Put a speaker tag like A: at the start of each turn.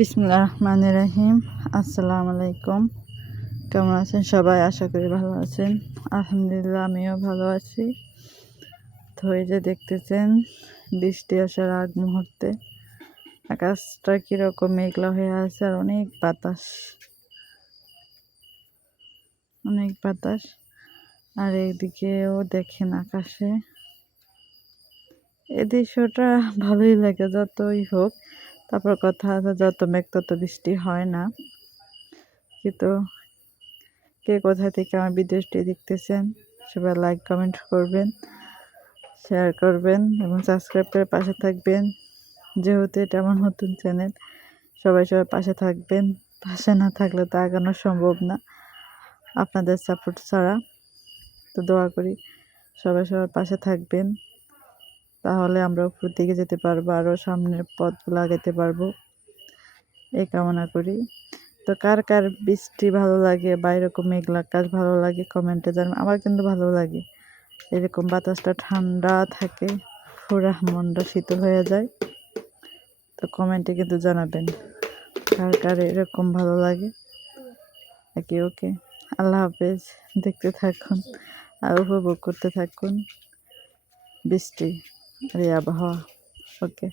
A: বিসমুল্লাহ রহমান রাহিম। আসসালামু আলাইকুম। কেমন আছেন সবাই? আশা করি ভালো আছেন। আলহামদুলিল্লাহ, আমিও ভালো আছি। তো এই যে দেখতেছেন, বৃষ্টি আসার আগ মুহূর্তে আকাশটা কীরকম মেঘলা হয়ে আছে আর অনেক বাতাস। অনেক বাতাস। আর এইদিকেও দেখেন আকাশে। এ দৃশ্যটা ভালোই লাগে, যতই হোক। তারপর কথা আছে, যত মেঘ তত বৃষ্টি হয় না। কিন্তু কে কোথা থেকে আমার ভিডিওটি দেখতেছেন, সবাই লাইক কমেন্ট করবেন শেয়ার করবেন এবং সাবস্ক্রাইব করে পাশে থাকবেন। যেহেতু এটা আমার নতুন চ্যানেল সবাই সবাই পাশে থাকবেন। পাশে না থাকলে তো আগানো সম্ভব না আপনাদের সাপোর্ট ছাড়া। তো দোয়া করি সবাই সবার পাশে থাকবেন। তাহলে আমরা উপর দিকে যেতে পারব আরও সামনের পথগুলো আগাতে পারব। এই কামনা করি। তো কার কার বৃষ্টি ভালো লাগে বা এরকম মেঘলা কাজ ভালো লাগে কমেন্টে জানাবেন। আমার কিন্তু ভালো লাগে। এরকম বাতাসটা ঠান্ডা থাকে পুরা মনটা শীতল হয়ে যায়। তো কমেন্টে কিন্তু জানাবেন কার কার এরকম ভালো লাগে। ওকে ওকে আল্লাহ হাফেজ। দেখতে থাকুন আর উপভোগ করতে থাকুন। বৃষ্টি। আর এই আবহাওয়া ওকে